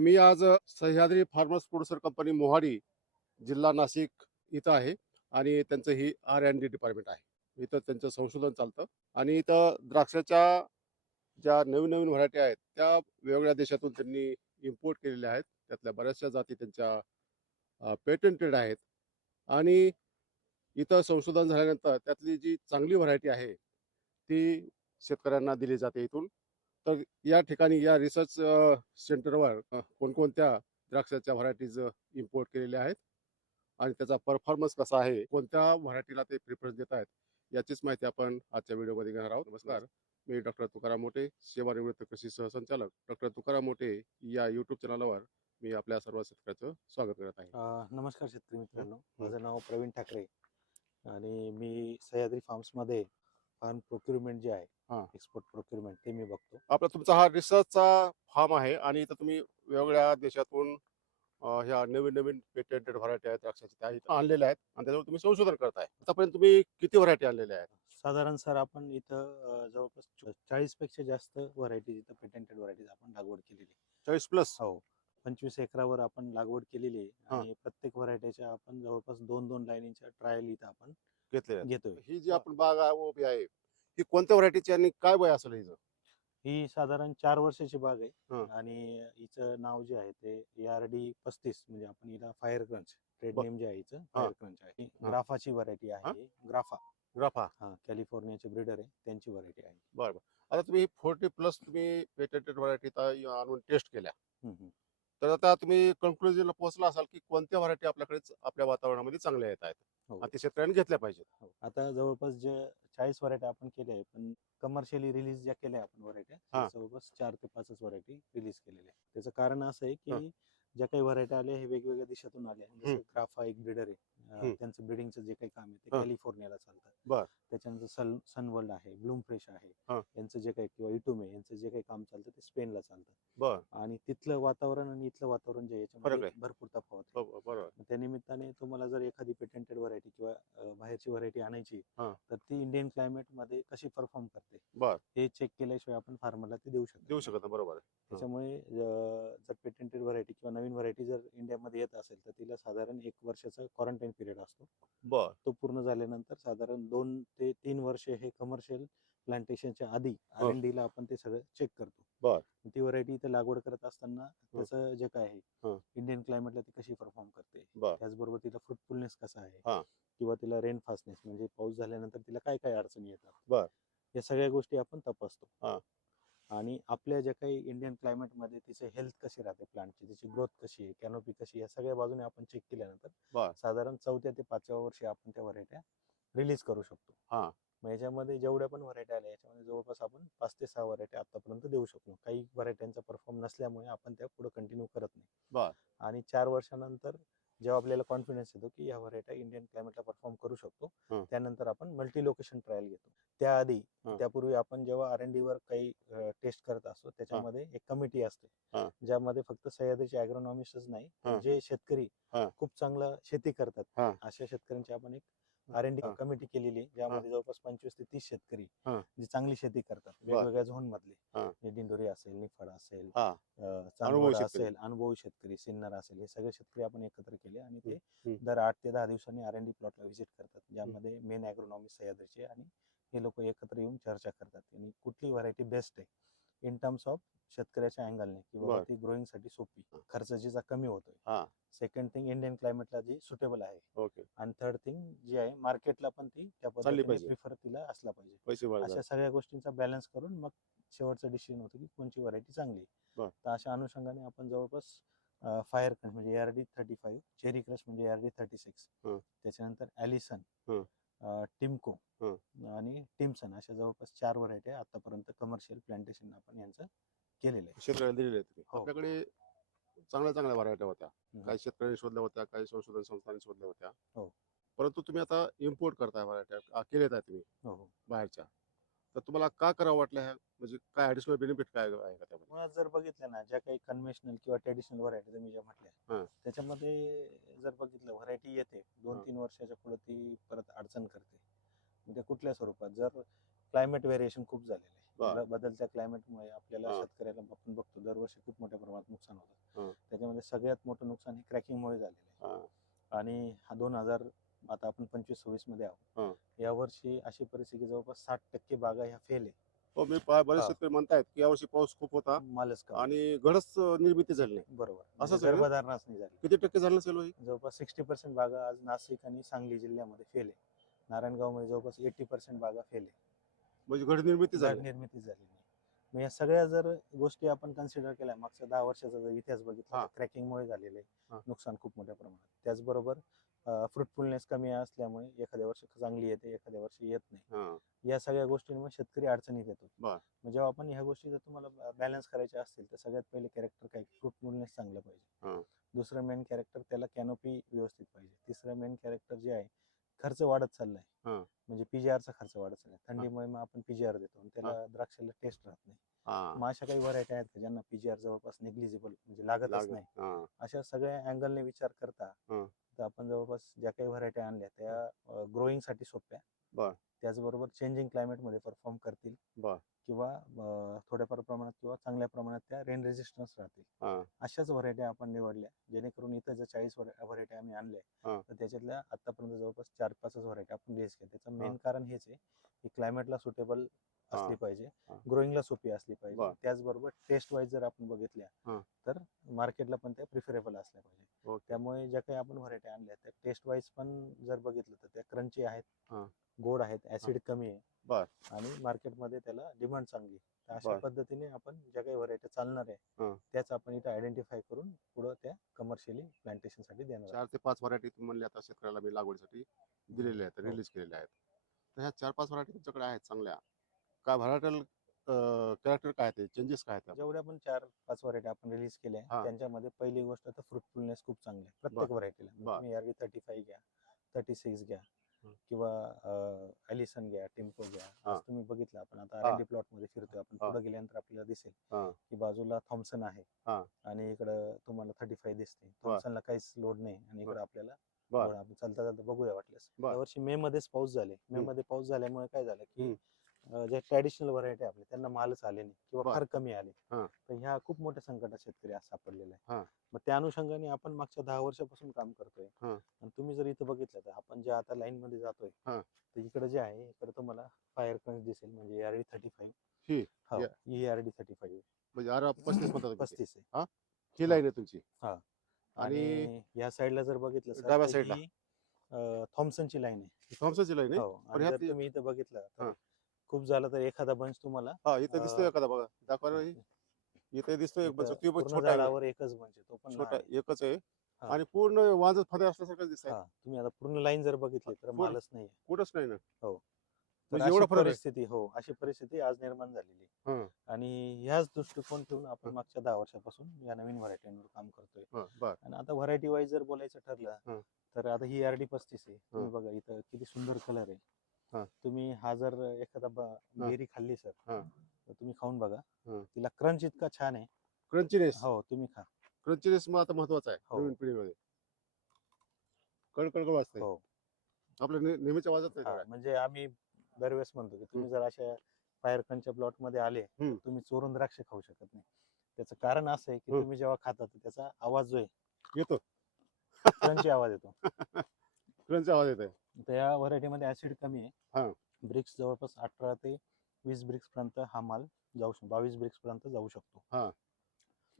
मी आज Sahyadri farmers producer company Mohadi जिल्हा नाशिक इथं आहे आणि त्यांचं ही R&D डिपार्टमेंट आहे. इथं त्यांचं संशोधन चालतं आणि इथं द्राक्षाच्या ज्या नवीन नवीन व्हरायटी आहेत त्या वेगवेगळ्या देशातून त्यांनी इम्पोर्ट केलेल्या आहेत. त्यातल्या बऱ्याचशा जाती त्यांच्या पेटंटेड आहेत आणि इथं संशोधन झाल्यानंतर त्यातली जी चांगली व्हरायटी आहे ती शेतकऱ्यांना दिली जाते इथून. तर या ठिकाणी या रिसर्च सेंटरवर कोणकोणत्या द्राक्षाच्या व्हरायटीज इम्पोर्ट केलेल्या आहेत आणि त्याचा परफॉर्मन्स कसा आहे, कोणत्या व्हरायटीला ते प्रिफरन्स देत आहेत, याचीच माहिती आपण आजच्या व्हिडिओमध्ये घेणार आहोत. नमस्कार, मी डॉक्टर तुकाराम मोठे, सेवानिवृत्त कृषी सहसंचालक डॉक्टर तुकाराम मोठे या यूट्यूब चॅनलवर मी आपल्या सर्व शेतकऱ्याचं स्वागत करत आहे. नमस्कार शेतकरी मित्रांनो, हं. माझं नाव प्रवीण ठाकरे आणि मी सह्याद्री फार्म्समध्ये फार्म प्रोक्युरमेंट जे आहे, हां. एक्सपोर्ट प्रोक्युरमेंट ते मी बघतो. तुमचा हा रिसर्चचा फार्म आहे आणि इथं तुम्ही वेगवेगळ्या देशातून ह्या नवीन नवीन पेटेंटेड व्हरायटी आहेत द्राक्षाच्या त्या इथं आणलेल्या आहेत आणि त्याच्यावर तुम्ही संशोधन करताय. आतापर्यंत तुम्ही किती व्हरायटी आणलेल्या आहेत? साधारण सर आपण इथं जवळपास 40पेक्षा जास्त व्हरायटीज इथं पेटेंटेड व्हरायटीज आपण लागवड केलेली आहे. 40+? हो, 25 एकरावर आपण लागवड केलेली आहे हां. आणि प्रत्येक व्हरायटीच्या आपण जवळपास 2-2 लाईनीच्या ट्रायल इथं आपण घेतलेल्या आहेत. घेतोय. ही जी आपण बाग उभी आहे ही कोणत्या व्हरायटीची आणि काय वय असेल हिचं? ही साधारण 4 वर्षाची बाग हं. आहे आणि हिचं नाव जे आहे ते ARD 35, म्हणजे आपण हिला फायर क्रंच ट्रेड बर. नेम जे आहे हिचं हां. फायर क्रंच आहे. हां. ग्राफाची व्हरायटी हां? आहे. ग्राफा ग्राफा. हा कॅलिफोर्नियाचे ब्रीडर आहे, त्यांची व्हरायटी आहे. बरं बरं. आता तुम्ही 40+ तुम्ही पेटेंटेड व्हरायटी आणून टेस्ट केल्या. हम्म, हम्म. तर आता तुम्ही कन्क्लुजनला पोहोचला असाल की कोणत्या व्हरायटी आपल्याकडे आपल्या वातावरणामध्ये चांगल्या येत आहेत हो, आणि ते शेतकऱ्यांनी घेतल्या पाहिजेत. हो. आता जवळपास जे 40 व्हरायटी आपण केल्या आहे, पण कमर्शियली रिलीज ज्या केल्या आपण व्हरायट्या, हां. जवळपास 4 ते 5च व्हरायटी रिलीज केलेल्या आहे. त्याचं कारण असं आहे हं. की ज्या काही व्हरायटी आल्या हे वेगवेगळ्या देशातून आल्या. हं. जसं ग्राफा एक ब्रीडर आहे, हं. त्यांचं ब्रीडिंगचं जे काही काम आहे ते हं. कॅलिफोर्नियाला चालतं. बर. त्याच्यानंतर सनवर्ल्ड आहे, ब्लूम फ्रेश आहे, हं. यांचं जे काही, किंवा इटुमे यांचं जे काही काम चालतं ते स्पेनला चालतं. बर. आणि तिथलं वातावरण आणि इथलं वातावरण जे आहे, फरक याच्यामध्ये आहे. भरपूर तफावत आहे. बरोबर. मग त्या निमित्ताने तुम्हाला जर एखादी पेटेंटेड व्हरायटी किंवा बाहेरची व्हरायटी आणायची, हां. तर ती इंडियन क्लायमेटमध्ये कशी परफॉर्म करते बर. हे चेक केल्याशिवाय आपण फार्मरला ती देऊ शकतो. देऊ शकत नाही. बरोबर आहे. त्याच्यामुळे जर पेटेंटेड व्हरायटी किंवा नवीन व्हरायटी जर इंडियामध्ये येत असेल तर तिला साधारण 1 वर्षाचा क्वारंटाईन पिरियड असतो. बर. तो पूर्ण झाल्यानंतर साधारण 2 ते 3 वर्षे हे कमर्शियल प्लांटेशनच्या आधी R&D ला आपण ते सगळं चेक करतो. बर. ती व्हरायटी इथे लागवड करत असताना त्याचं जे काय आहे, इंडियन क्लायमेटला ती कशी परफॉर्म करते, बर. त्याचबरोबर तिला फ्रुटफुलनेस कसा आहे, हां. किंवा तिला रेन फास्टनेस म्हणजे पाऊस झाल्यानंतर तिला काय काय अडचणी येतात, बर. या सगळ्या गोष्टी आपण तपासतो. हां. आणि आपल्या ज्या काही इंडियन क्लायमेटमध्ये तिचे हेल्थ कशी राहते, प्लांटची तिची ग्रोथ कशी आहे, कॅनोपी कशी आहे, या सगळ्या बाजूने आपण चेक केल्यानंतर बर. साधारण 4थ्या ते 5व्या वर्षी आपण त्या व्हरायट्या रिलीज करू शकतो. हां. मग याच्यामध्ये जेवढ्या पण व्हरायटी आल्या याच्यामध्ये जवळपास आपण 5 ते 6 व्हरायटी आतापर्यंत देऊ शकतो. काही व्हरायट्यांचा परफॉर्म नसल्यामुळे आपण त्या पुढे कंटिन्यू करत नाही. बर. आणि 4 वर्षानंतर जेव्हा आपल्याला कॉन्फिडन्स येतो की या व्हरायटी इंडियन क्लायमेटला परफॉर्म करू शकतो, त्यानंतर आपण मल्टी लोकेशन ट्रायल घेतो. त्याआधी त्यापूर्वी आपण जेव्हा R&D वर काही टेस्ट करत असतो त्याच्यामध्ये एक कमिटी असते, ज्यामध्ये फक्त सह्याद्रीचे ॲग्रोनॉमिस्टच नाही, तर जे शेतकरी खूप चांगलं शेती करतात अशा शेतकऱ्यांची आपण एक R&D कमिटी केलेली आहे, ज्यामध्ये जवळपास 25 ते 30 शेतकरी जे चांगली शेती करतात वेगवेगळ्या झोन मधले, दिंडोरी असेल, निफाड असेल, चांदवड असेल, अनुभवी शेतकरी, सिन्नर असेल, हे सगळे शेतकरी आपण एकत्र केले आणि ते दर 8 ते 10 दिवसांनी R&D प्लॉटला व्हिजिट करतात, ज्यामध्ये मेन ॲग्रोनॉमिस्ट सह्याद्रीचे आणि हे लोक एकत्र येऊन चर्चा करतात आणि कुठली व्हरायटी बेस्ट आहे इन टर्म्स ऑफ शेतकऱ्याच्या अँगलने, की बाबा ती ग्रोईंगसाठी सोपी, खर्च जिचा कमी होतोय, सेकंड थिंग इंडियन क्लायमेटला जी सुटेबल आहे, आणि थर्ड थिंग जी आहे मार्केटला पण ती त्या पद्धतीने प्रिफर तिला असला पाहिजे. अशा सगळ्या गोष्टींचा बॅलन्स करून मग शेवटचं डिसिजन होतं की कोणची व्हरायटी चांगली. तर अशा अनुषंगाने आपण जवळपास फायर क्रंच म्हणजे ARD 35, चेरी क्रश म्हणजे ARD 36, त्याच्यानंतर ॲलिसन, टिमको आणि टिमसन, अशा जवळपास 4 व्हरायटी आतापर्यंत कमर्शियल प्लांटेशन आपण यांचं केलेलं आहे. शेतकऱ्यांना दिलेले आहेत. आपल्याकडे चांगल्या चांगल्या व्हरायट्या होत्या, काही शेतकऱ्यांनी शोधल्या होत्या, काही संशोधन संस्थांनी शोधल्या होत्या, परंतु तुम्ही आता इम्पोर्ट करताय व्हरायट्या, केलेत आहे तुम्ही बाहेरच्या, तर तुम्हाला का करावं वाटलं ह्या, म्हणजे काय ऍडिशनल बेनिफिट काय आहे का त्यामध्ये? मुळात जर बघितलं ना, ज्या काही कन्व्हेन्शनल किंवा ट्रेडिशनल व्हरायटी तुम्ही ज्या म्हटल्या, त्याच्यामध्ये जर बघितलं व्हरायटी येते 2-3 वर्षाच्या पुढे ती परत अडचण करते. म्हणजे कुठल्या स्वरूपात, जर क्लायमेट व्हेरिएशन खूप झालेलं बर. आहे. बदलत्या क्लायमेटमुळे आपल्याला हा. शेतकऱ्याला आपण बघतो दरवर्षी खूप मोठ्या प्रमाणात नुकसान होतं. हा. त्याच्यामध्ये सगळ्यात मोठं नुकसान हे क्रॅकिंगमुळे झालेलं आहे. हा. आणि हा 2000 आता आपण 25-26 मध्ये आहोत. हा. यावर्षी अशी परिस्थिती जवळपास 60% बागा ह्या फेल आहे. हो, मी बरेच हा. शेतकरी म्हणतायत की यावर्षी पाऊस खूप होता मालच कमी. आणि घडच निर्मिती झाली नाही. बरोबर. असंच म्हणजे आहे ना? गर्भधारणाच नाही झाली. किती टक्के झालं असेल हो हे? जवळपास 60% बागा आज नाशिक आणि सांगली जिल्ह्यामध्ये फेल आहे. नारायणगावमध्ये जवळपास 80% बागा फेल आहे. म्हणजे घड निर्मिती झाली झाड निर्मिती झाली नाही. मग या सगळ्या जर गोष्टी आपण कन्सिडर केल्या, मागच्या 10 वर्षाचा जर इतिहास बघितला हा. तर क्रॅकिंगमुळे झालेले हा. नुकसान खूप मोठ्या प्रमाणात. त्याचबरोबर फ्रुटफुलनेस कमी असल्यामुळे एखाद्या वर्षी चांगली येते, एखाद्या वर्षी येत नाही. हा. या सगळ्या गोष्टींमुळे शेतकरी अडचणीत येतो. बर. मग जेव्हा आपण ह्या गोष्टी जर तुम्हाला बॅलन्स करायच्या असतील तर सगळ्यात पहिले कॅरेक्टर काय, फ्रुटफुलनेस चांगलं पाहिजे. हा. दुसरं मेन कॅरेक्टर त्याला कॅनोपी व्यवस्थित पाहिजे. तिसरं मेन कॅरेक्टर जे आहे, खर्च वाढत चाललाय. हा. म्हणजे पीजीआरचा खर्च वाढत चाललाय. थंडीमुळे मग आपण पीजीआर देतो आणि त्याला द्राक्षाला टेस्ट राहत नाही. हा. मग अशा काही व्हरायटी आहेत का ज्यांना पीजीआर जवळपास निग्लिजिबल म्हणजे लागतच नाही. हा. अशा सगळ्या अँगलने विचार करता तर आपण जवळपास ज्या काही व्हरायटी आणल्या त्या ग्रोईंगसाठी सोप्या, बर. त्याचबरोबर चेंजिंग क्लायमेटमध्ये परफॉर्म करतील बर. किंवा थोड्याफार प्रमाणात किंवा चांगल्या प्रमाणात त्या रेन रेजिस्टन्स राहतील. हा. अशाच व्हरायटी आपण निवडल्या जेणेकरून इथं जर 40 व्हरायटी आम्ही आणल्या हा. तर त्याच्यातल्या आतापर्यंत जवळपास 4-5 व्हरायटी आपण रिलीज केल्या. त्याचं मेन हा. कारण हेच आहे की क्लायमेटला सुटेबल असली हा. पाहिजे, हा. ग्रोईंगला सोपी असली पाहिजे. बर. त्याचबरोबर टेस्ट वाईज जर आपण बघितल्या हा. तर मार्केटला पण त्या प्रिफरेबल असल्या पाहिजे. ओके. त्यामुळे ज्या काही आपण व्हरायटी आणल्या त्या टेस्ट वाईज पण जर बघितलं तर त्या क्रंची आहेत, हा. गोड आहेत, ऍसिड कमी आहे बर. आणि मार्केटमध्ये त्याला डिमांड चांगली आहे. तर अशा बर. पद्धतीने आपण ज्या काही व्हरायटी चालणार आहे त्याच आपण इथे आयडेंटिफाय करून पुढे त्या कमर्शियली प्लांटेशनसाठी देणार 4 ते 5 व्हरायटी तुम्ही म्हणले आता शेतकऱ्याला मी लागवडीसाठी दिलेल्या आहेत, हो. रिलीज केलेल्या आहेत. तर ह्या 4-5 व्हरायटी तुमच्याकडे आहेत चांगल्या. काय व्हरायटल कॅरेक्टर काय ते चेंजेस काय आहेत? जेवढ्या पण 4-5 व्हरायटी आपण रिलीज केल्या हा. त्यांच्यामध्ये पहिली गोष्ट तर फ्रुटफुलनेस खूप चांगली आहे प्रत्येक व्हरायटीला. बर. तुम्ही यारवी 35 घ्या, 36 घ्या किंवा ॲलिसन घ्या, टिम्पो घ्या. आज तुम्ही बघितलं आपण आता R&D प्लॉट मध्ये फिरतोय आपण, पुढे गेल्यानंतर आपल्याला दिसेल की बाजूला थॉम्सन आहे आणि इकडं तुम्हाला 35 दिसते. थॉम्सनला काहीच लोड नाही आणि इकडे आपल्याला आपण चालता चालता बघूया वाटल्यास. यावर्षी मे मध्येच पाऊस झाले. मे मध्ये पाऊस झाल्यामुळे काय झालं की जे ट्रॅडिशनल व्हरायटी आपले त्यांना मालच आले नाही किंवा फार कमी आले. तर ह्या खूप मोठ्या संकटात शेतकरी आज सापडलेला आहे. मग त्या अनुषंगाने आपण मागच्या 10 वर्षापासून काम करतोय. आणि तुम्ही जर इथं बघितलं तर आपण जे आता लाईन मध्ये जातोय तर इकडे जे आहे इकडे तुम्हाला फायर क्रंच दिसेल म्हणजे ERD 35. हो, ERD 35 म्हणजे आर 35 म्हणतात 35 आहे. ही लाईन आहे तुमची. आणि या साईडला जर बघितलं सर डाव्या तर साईडला ही थॉम्सनची लाईन आहे. थॉम्सनची लाईन आहे. हो, आणि जर तुम्ही इथं बघितलं तर खूप झालं तर एखादा बंच तुम्हाला इथे दिसतोय एखादा बघा, दाखवा. इथे दिसतोय एक बंच, तो पूर्ण छोटा आहे, झाडावर एकच बंच आहे, तो पण छोटा लहान आहे. एकच आहे आणि पूर्ण वांजत फळे असल्यासारखं दिसतंय. तुम्ही आता पूर्ण लाईन जर बघितली तर मालच नाहीये. कुठंच नाही ना. हो, म्हणजे एवढा फरक आहे. परिस्थिती अशी परिस्थिती आज निर्माण झालेली आहे. आणि ह्याच दृष्टिकोन ठेवून आपण मागच्या 10 वर्षापासून या नवीन व्हरायटींवर काम करतोय. आणि आता व्हरायटी वाईज जर बोलायचं ठरलं तर आता ही ERD 35 आहे. तुम्ही बघा इथं किती सुंदर कलर आहे. तुम्ही हा जर एखादा बेरी खाल्ली सर तर तुम्ही खाऊन बघा, तिला क्रंच इतका छान आहे. क्रंचीनेस. हो, तुम्ही खा. क्रंचीनेस मग आता महत्वाचा आहे नवीन पिढीमध्ये. कडकड वाजतंय. हो, आपल्या नेहमीच्या वाजत नाही. म्हणजे आम्ही दरवेळेस म्हणतो की तुम्ही जर अशा फायर क्रंचच्या प्लॉट मध्ये आले तर तुम्ही चोरून द्राक्ष खाऊ शकत नाही. त्याचं कारण असं आहे की तुम्ही जेव्हा खाता त्याचा आवाज जो आहे येतो, क्रंची आवाज येतो. क्रंच आवाज येतोय. त्या व्हरायटी मध्ये ऍसिड कमी हा. आहे. ब्रिक्स जवळपास 18 ते 20 ब्रिक्स पर्यंत हा माल जाऊ शकतो, 22 ब्रिक्स पर्यंत जाऊ शकतो.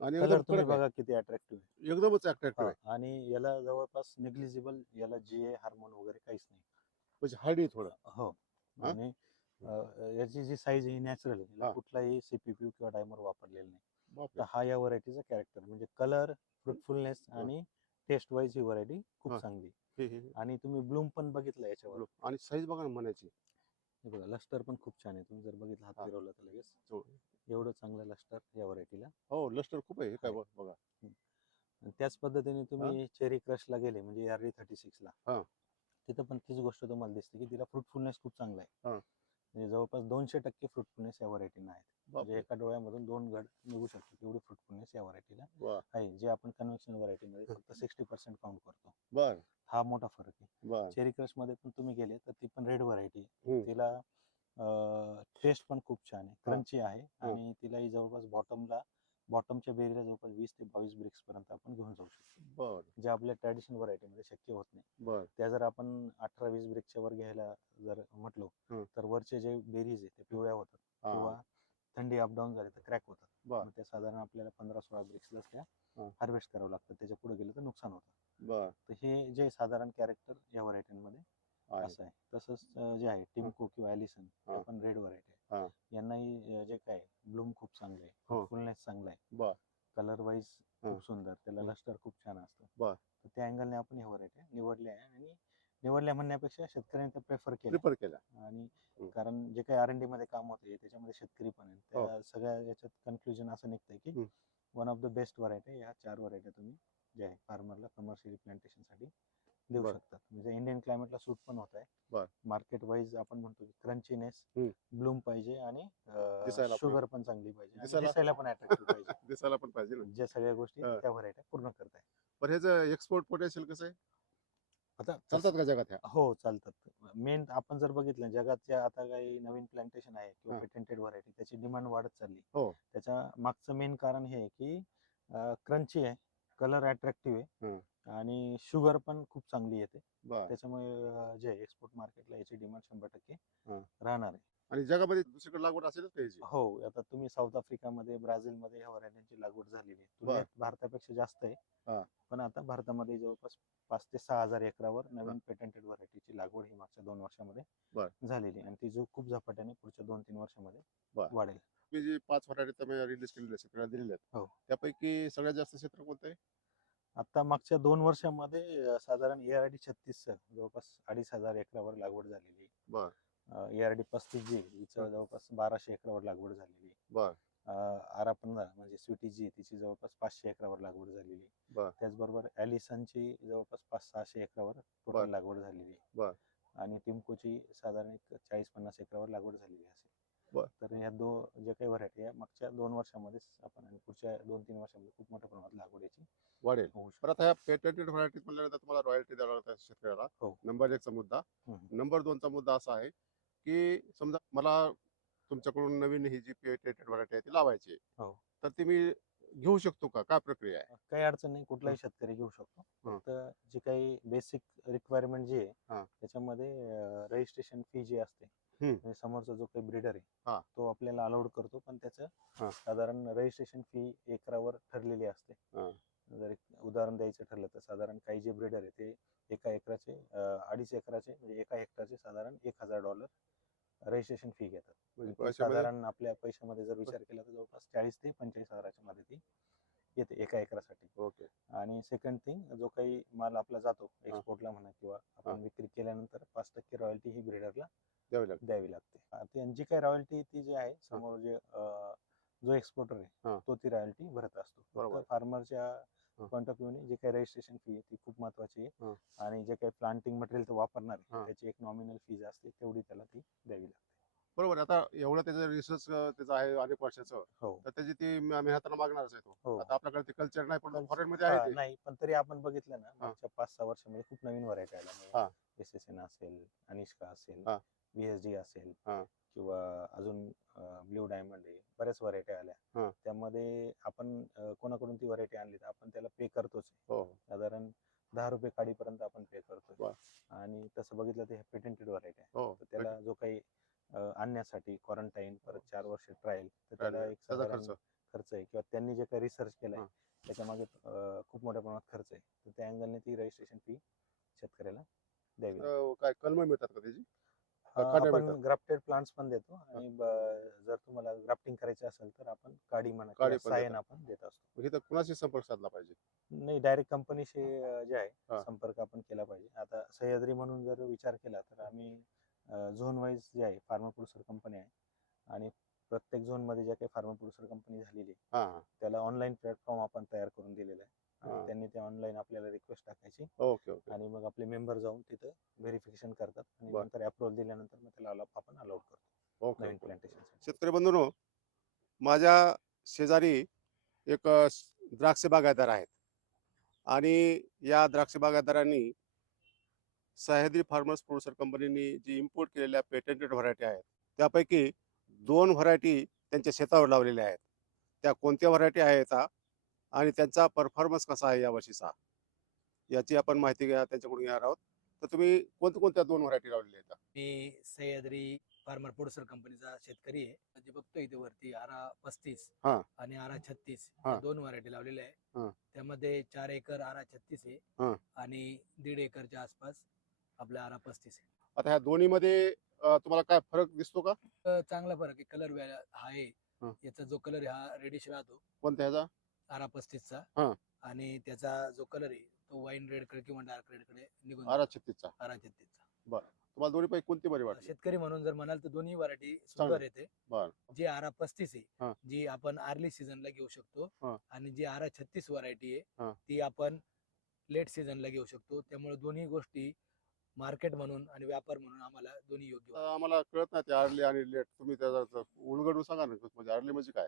आणि कलर तुम्ही बघा किती अट्रॅक्टिव्ह आहे. एकदमच अट्रॅक्टिव्ह आहे. आणि याला जवळपास निग्लिजिबल याला GA हार्मोन वगैरे काहीच नाही. म्हणजे हार्डी थोडं. हो, आणि याची जी साईज ही नॅचरल आहे. याला कुठलाही CPP किंवा डायमर वापरलेला नाही. तर हा या व्हरायटीचा कॅरेक्टर म्हणजे कलर, फ्रुटफुलनेस आणि टेस्ट वाईज ही व्हरायटी खूप चांगली. आणि तुम्ही ब्लूम पण बघितलं याच्यावर. आणि साईज बघा ना म्हणायची. हे बघा लस्टर पण खूप छान आहे. तुम्ही जर बघितलं हात फिरवलं तर लगेच एवढं चांगलं लस्टर या व्हरायटीला. हो, लस्टर खूप आहे. काय बघा. त्याच पद्धतीने तुम्ही चेरी क्रशला गेले म्हणजे ERD 36 ला तिथं पण तीच गोष्ट तुम्हाला दिसते की तिला फ्रुटफुलनेस खूप चांगला आहे. म्हणजे जवळपास 200% फ्रुटफुलनेस या व्हरायटीला आहे. म्हणजे एका डोळ्यामधून 2 घड निघू शकतात एवढी फ्रुटफुलनेस या व्हरायटीला आहे. जे आपण कन्व्हेन्शनल व्हरायटीमध्ये फक्त 60% काउंट करतो. हा मोठा फरक आहे. चेरी क्रश मध्ये पण तुम्ही गेले तर ती पण रेड व्हरायटी आहे. तिला टेस्ट पण खूप छान आहे, क्रंची आहे आणि तिलाही जवळपास बॉटमच्या बेरीला जवळपास 20 ते 22 ब्रिक्स पर्यंत आपण घेऊन जाऊ शकतो. बर जे आपल्या ट्रॅडिशनल व्हरायटीमध्ये शक्य होत नाही. बर त्या जर आपण 18-20 ब्रिक्सच्या वर घ्यायला जर म्हटलो हं. तर वरचे जे बेरीज आहे ते पिवळ्या होतात हा. किंवा थंडी अपडाऊन झाली तर क्रॅक होतात. बर मग ते साधारण आपल्याला 15-16 ब्रिक्सलाच त्या हा. हार्वेस्ट करावं लागतं, त्याच्या पुढे गेलं तर नुकसान होतं. बर तर हे जे साधारण कॅरेक्टर या व्हरायटीमध्ये आहे. असं आहे. तसंच जे आहे टिमको किंवा ॲलिसन हा. पण रेड व्हरायटी हा. आहे. यांनाही जे काय ब्लूम खूप चांगलं आहे, हो. फुलनेस चांगला आहे, बर कलर वाईज हा. खूप सुंदर, त्याला हं. लस्टर खूप छान असतं. बर तर त्या अँगलने आपण ह्या व्हरायटी निवडल्या आहे आणि निवडल्या म्हणण्यापेक्षा शेतकऱ्यांनी ते प्रेफर केलं प्रिफर केला. आणि हं. कारण जे काही R&D मध्ये काम होते त्याच्यामध्ये शेतकरी पण आहे. हो. त्या सगळ्या याच्यात कन्क्लुजन असं निघतंय की हं. One of the best variety ह्या 4 व्हरायटी तुम्ही जे आहे फार्मरला कमर्शियल प्लांटेशनसाठी देऊ बर शकतात. म्हणजे इंडियन क्लायमेटला सूट पण होत आहे. बर मार्केट वाईज आपण म्हणतो की क्रंचीनेस, हं. ब्लूम पाहिजे आणि दिसायला पण शुगर पण चांगली पाहिजे आणि दिसायला दिसायला पण अट्रॅक्टिव्ह पाहिजे. दिसायला पण पाहिजे ना. ज्या सगळ्या गोष्टी हा. त्या व्हरायटी पूर्ण करताय. पण ह्याचं एक्सपोर्ट पोटेन्शियल कसं आहे? आता चालतात का जगात ह्या? हो चालतात. मेन आपण जर बघितलं जगातल्या आता काही नवीन प्लांटेशन आहे किंवा हा. पेटेंटेड व्हरायटी त्याची डिमांड वाढत चालली. हो. त्याच्या मागचं मेन कारण हे आहे की क्रंची आहे, कलर अट्रॅक्टिव्ह आहे हं. आणि शुगर पण खूप चांगली येते. बर त्याच्यामुळे जे एक्सपोर्ट मार्केटला याची डिमांड 100% हा. राहणार आहे. आणि जगामध्ये दुसरीकडे लागवड असेलच का याची? हो, आता तुम्ही साऊथ आफ्रिकामध्ये, ब्राझीलमध्ये ह्या व्हरायटीची लागवड झालेली आहे. बर तुलनेत भारतापेक्षा जास्त आहे. हा. पण आता भारतामध्ये जवळपास 5 ते 6,000 एकरावर हा. नवीन पेटेंटेड व्हरायटीची लागवड ही मागच्या 2 वर्षामध्ये बर झालेली आहे आणि ती जो खूप झपाट्याने पुढच्या 2-3 वर्षामध्ये बर वाढेल. मी जी 5 व्हरायटी तुम्ही रिलीज केलेल्या शेतकऱ्याला दिलेल्या आहेत, हो. त्यापैकी सगळ्यात जास्त क्षेत्र कोणतं आहे? आता मागच्या 2 वर्षामध्ये साधारण ARD 36 जवळपास 2,500 एकरावर लागवड झालेली आहे. बर ARD 35 जी आहे, हिचं जवळपास 1200 एकरावर लागवड झालेली आहे. बर आरा 15 म्हणजे स्वीटी जी आहे, तिची जवळपास 500 एकरावर लागवड झालेली आहे. बर त्याचबरोबर ॲलिसनची जवळपास 500-600 एकरावर बर टोटल लागवड झालेली आहे बर आणि टिमकोची साधारण एक 40-50 एकरावर लागवड झालेली आहे. बर तर ह्या जे काही व्हरायटी आहे मागच्या 2 वर्षामध्येच आपण आणि पुढच्या 2-3 वर्षामध्ये खूप मोठ्या प्रमाणात लागवड याची वाढेल. होऊ पण आता ह्या पेटेंटेड व्हरायटीज म्हणल्यानंतर तुम्हाला रॉयल्टी द्यावं लागतं शेतकऱ्याला. हो. नंबर 1 चा मुद्दा. हम्म. नंबर 2 चा मुद्दा असा आहे की समजा मला तुमच्याकडून नवीन ही जी पेटेंटेड व्हरायटी आहे ती लावायची आहे, हो. तर ती मी घेऊ शकतो का? काय प्रक्रिया आहे? काही अडचण नाही, कुठलाही शेतकरी घेऊ शकतो. हं. फक्त जी काही बेसिक रिक्वायरमेंट जी आहे हा. त्याच्यामध्ये रजिस्ट्रेशन फी जी असते हम्म. म्हणजे समोरचा जो काही ब्रीडर हा. आहे तो आपल्याला अलाउड करतो, पण त्याचं हा. साधारण रजिस्ट्रेशन फी एकरावर ठरलेली असते. हा. जर एक उदाहरण द्यायचं ठरलं तर साधारण काही जे ब्रीडर आहे ते एका एकराचे 2.5 एकराचे म्हणजे एका हेक्टरचे साधारण $1,000 रजिस्ट्रेशन फी घेतात. म्हणजे ती पैशामध्ये साधारण आपल्या पैशामध्ये जर विचार केला तर जवळपास 40 ते 45 हजाराच्या मध्ये ती येते एका एकरासाठी. ओके. आणि सेकंड थिंग जो काही माल आपला जातो एक्सपोर्टला म्हणा किंवा आपण विक्री केल्यानंतर 5% रॉयल्टी ही ब्रीडरला द्यावी लागते. ती जी काही रॉयल्टी ती जी आहे समोर जे जो एक्सपोर्टर आहे तो ती रॉयल्टी भरत असतो. बरोबर. फक्त फार्मरच्या पॉईंट ऑफ व्ह्यूने जी काही रजिस्ट्रेशन फी आहे ती खूप महत्वाची आहे आणि जे काही प्लांटिंग मटेरियल तो वापरणार आहे त्याची एक नॉमिनल फीज असते तेवढी त्याला ती द्यावी लागते. बरोबर. आता एवढं त्याचं रिसर्च त्याचं आहे अनेक वर्षाचं, हो. तर त्याची ती मेहनताना मागणारच आहे तो. हो. आता आपल्याकडे ते कल्चर नाही, पण फॉरेन मध्ये आहे हा, ते. नाही पण तरी आपण बघितलं ना मागच्या 5-6 वर्षामध्ये खूप नवीन व्हरायटी आल्या. SSN असेल, अनिष्का असेल, VSD असेल किंवा अजून ब्ल्यू डायमंड आहे, बऱ्याच व्हरायटी आल्या. त्यामध्ये आपण कोणाकडून ती व्हरायटी आणली तर आपण त्याला पे करतोच. साधारण ₹10 काडीपर्यंत आपण पे करतो. आणि तसं बघितलं तर पेटेंटेड व्हरायटी आहे, तर त्याला जो काही आणण्यासाठी क्वारंटाईन परत 4 वर्ष ट्रायल तर त्याला एक साधारण खर्च आहे किंवा त्यांनी जे काही रिसर्च केलाय त्याच्यामागे खूप मोठ्या प्रमाणात खर्च आहे. तर त्या अँगलने ती रजिस्ट्रेशन फी शेतकऱ्याला द्यावी लागते. काय कलम मिळतात का त्याची? आपण ग्राफ्टेड प्लांट्स पण देतो आणि जर तुम्हाला ग्राफ्टिंग करायचे असेल तर आपण काडी म्हणा किंवा सायन आपण देत असतो. इथं कुणाशी संपर्क साधला पाहिजे? नाही, डायरेक्ट कंपनीशी जे आहे संपर्क आपण केला पाहिजे. आता सह्याद्री म्हणून जर विचार केला तर आम्ही झोन वाईज जे आहे फार्मर प्रोड्युसर कंपनी आहे आणि प्रत्येक झोन मध्ये ज्या काही फार्मर प्रोड्युसर कंपनी झालेली आहे त्याला ऑनलाईन प्लॅटफॉर्म आपण तयार करून दिलेला आहे आणि त्यांनी ते ऑनलाईन आपल्याला रिक्वेस्ट टाकायची. ओके. आणि मग आपले मेंबर जाऊन तिथं व्हेरिफिकेशन करतात आणि नंतर अप्रूव्हल दिल्यानंतर मग त्याला आपण अलाउड करतो नवीन प्लांटेशन. शेतकरी बंधूंनो, माझ्या शेजारी एक द्राक्ष बागायतदार आहेत आणि या द्राक्ष बागायतदारांनी सह्याद्री फार्मर्स प्रोड्युसर कंपनीने जी इम्पोर्ट केलेल्या पेटेंटेड व्हरायटी आहेत त्यापैकी 2 व्हरायटी त्यांच्या शेतावर लावलेल्या आहेत. त्या कोणत्या व्हरायटी आहेत आणि त्यांचा परफॉर्मन्स कसा आहे यावर्षीचा, याची आपण माहिती त्यांच्याकडून घेणार आहोत. तर तुम्ही कोणत्या 2 व्हरायटी लावलेल्या आहेत? मी सह्याद्री फार्मर प्रोड्युसर कंपनीचा शेतकरी आहे. म्हणजे बघतो इथे वरती आरा 35 हां. आणि आरा 36 हां. या 2 व्हरायटी लावलेल्या हां. आहे. त्यामध्ये 4 एकर आरा 36 हां. आहे आणि 1.5 एकरच्या आसपास आपला आरा 35 आहे. आता ह्या दोन्हीमध्ये तुम्हाला काय फरक दिसतो का? चांगला फरक आहे. कलर हा आहे. हां. याचा जो कलर आहे हा रेडिश राहतो कोणत्या ह्याचा? आरा 35चा हां. आणि त्याचा जो कलर आहे तो वाईन रेड कडे किंवा डार्क रेड कडे निघून आरा जातो. 36चा. आरा 36चा. बरं. तुम्हाला दोन्हीपैकी कोणती बरी वाटली? शेतकरी म्हणून जर म्हणाल तर दोन्ही व्हरायटी सुंदर चांगलं. येते. बरं. जी आरा 35 हां. आहे जी आपण अर्ली सीझनला घेऊ शकतो हां. आणि जी आरा 36 व्हरायटी हां. आहे ती आपण लेट सीझनला घेऊ शकतो. त्यामुळे दोन्ही गोष्टी मार्केट म्हणून आणि व्यापार म्हणून आम्हाला दोन्ही योग्य वाटतात. आम्हाला कळत नाही ते अर्ली आणि लेट. तुम्ही त्याचा उलगडून सांगा ना, म्हणजे अर्ली म्हणजे काय?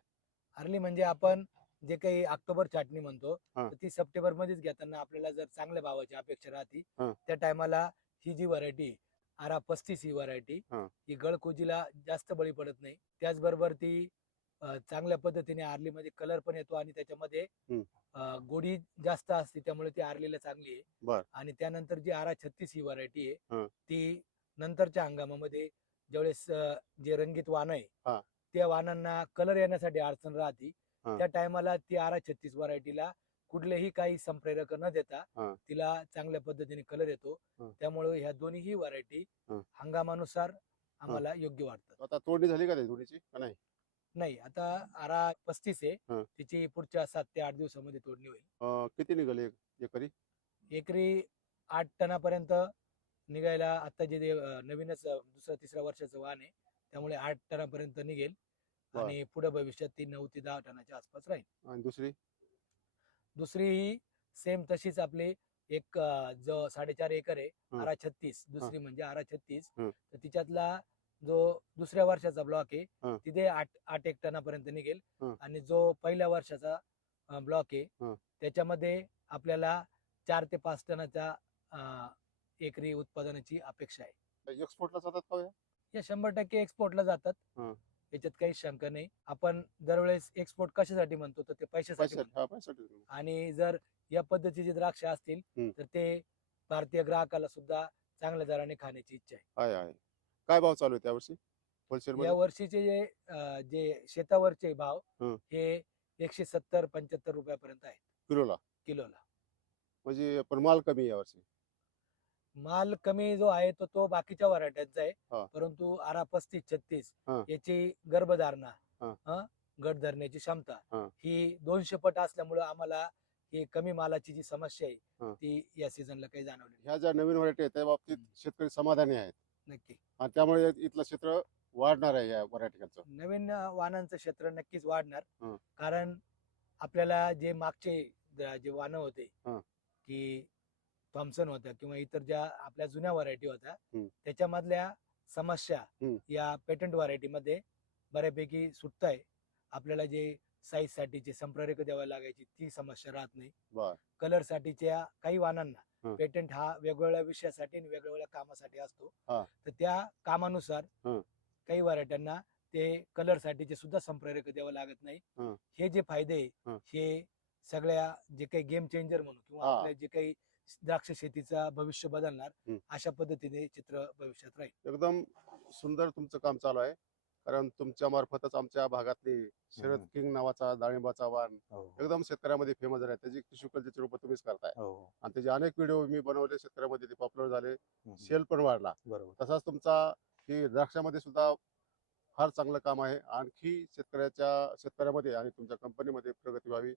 अर्ली म्हणजे आपण जे काही ऑक्टोबर छाटणी म्हणतो हां. तर ती सप्टेंबर मध्येच घेताना आपल्याला जर चांगल्या भावाची अपेक्षा राहते हां. त्या टायमाला ही जी व्हरायटी आरा 35 ही व्हरायटी हां. ही गळकोजीला जास्त बळी पडत नाही. त्याचबरोबर ती चांगल्या पद्धतीने आर्लीमध्ये कलर पण येतो आणि त्याच्यामध्ये हं. गोडी जास्त असते त्यामुळे ती आर्लीला चांगली आहे. बरं. आणि त्यानंतर जी आरा 36 ही व्हरायटी हं. आहे ती नंतरच्या हंगामामध्ये ज्यावेळेस जे रंगीत वाण आहे हां. त्या वाणांना कलर येण्यासाठी अडचण राहते. हां. त्या टायमाला ती आरा 36 व्हरायटीला कुठलेही काही संप्रेरक न देता हां. तिला चांगल्या पद्धतीने कलर येतो. हां. त्यामुळे ह्या दोन्हीही व्हरायटी हां. हंगामानुसार आम्हाला योग्य वाटतात. आता तोडणी झाली का नाही दोन्हीची का नाही? नाही आता आरा 35 आहे हां. तिची पुढच्या 7 ते 8 दिवसामध्ये तोडणी होईल. किती निघाले एकरी? एकरी 8 टनापर्यंत निघायला आता जे नवीनच दुसऱ्या तिसऱ्या वर्षाचं वाण आहे त्यामुळे 8 टनापर्यंत निघेल बरं. आणि पुढे भविष्यात ती 9 ते 10 टनाच्या आसपास राहील. आणि दुसरी? दुसरी ही सेम तशीच आपली एक जो 4.5 एकर आहे हं. आरा 36 दुसरी म्हणजे आरा 36 हं. तर तिच्यातला जो दुसऱ्या वर्षाचा ब्लॉक आहे हं. तिथे 8 एक टनापर्यंत निघेल हं. आणि जो पहिल्या वर्षाचा ब्लॉक आहे हं. त्याच्यामध्ये आपल्याला 4 ते 5 टनाच्या एकरी उत्पादनाची अपेक्षा आहे. एक्सपोर्टला जातात का या? या 100% एक्सपोर्टला जातात. हं. याच्यात काही शंका नाही. आपण दरवेळेस एक्सपोर्ट कशासाठी म्हणतो तर ते पैशासाठी म्हणतो. पैशासाठी. आणि जर या पद्धतीची द्राक्ष असतील हं. तर ते भारतीय ग्राहकाला सुद्धा चांगल्या दराने खाण्याची इच्छा आहे. आहे. काय भाव चालू आहे त्यावर्षी होलसेल या मध्ये? वर्षीचे जे शेतावरचे भाव हं. हे 170-75 रुपयापर्यंत आहेत किलोला? किलोला. म्हणजे पण माल कमी आहे यावर्षी. माल कमी जो आहे तो बाकीच्या व्हरायट्यांचा आहे. हा. परंतु आरा 35-36 हा. याची गर्भधारणा हा. गट धरण्याची क्षमता हा. ही 200 पट असल्यामुळे आम्हाला ही कमी मालाची जी समस्या हा. आहे ती या सीझनला काही जाणवली नाही. ह्या ज्या नवीन व्हरायटी आहेत त्या बाबतीत शेतकरी समाधानी आहेत नक्की आणि त्यामुळे इथलं क्षेत्र वाढणार आहे या व्हरायटीचं. नवीन वाहनांचं क्षेत्र नक्कीच वाढणार. हं. कारण आपल्याला जे मागचे जे वाहनं होते हं. की थॉम्सन होत्या किंवा इतर ज्या आपल्या जुन्या व्हरायटी होत्या हं. त्याच्यामधल्या समस्या हं. या पेटंट व्हरायटी मध्ये बऱ्यापैकी सुटताय. आपल्याला जे साईज साठीचे संप्रेरक द्यावे लागायची ती समस्या राहत नाही. बर. कलर साठीच्या काही वाहनांना हं. पेटंट हा वेगवेगळ्या विषयासाठी आणि वेगवेगळ्या कामासाठी असतो. हा. तर त्या कामानुसार हं. काही व्हरायट्यांना ते कलर साठीचे सुद्धा संप्रेरक द्यावं लागत नाही. हं. हे जे फायदे हं. हे सगळ्या जे काही गेम चेंजर म्हणून किंवा हा. आपल्या जे काही द्राक्ष शेतीचा भविष्य बदलणार हं. अशा पद्धतीने चित्र भविष्यात राहील. एकदम सुंदर तुमचं काम चालू आहे. कारण तुमच्या मार्फतच आमच्या भागातली शरद किंग नावाचा डाळिंबाचा वाण हो एकदम शेतकऱ्यामध्ये फेमस झाला. त्याची कृषी कल्चरची रूप तुम्हीच करताय हो आणि त्याचे अनेक व्हिडिओ मी बनवले, शेतकऱ्यामध्ये ते पॉप्युलर झाले, हम्म. सेल पण वाढला. बरोबर. तसाच तुमचा ही द्राक्षामध्ये सुद्धा फार चांगलं काम आहे. आणखी शेतकऱ्यामध्ये आणि तुमच्या कंपनीमध्ये प्रगती व्हावी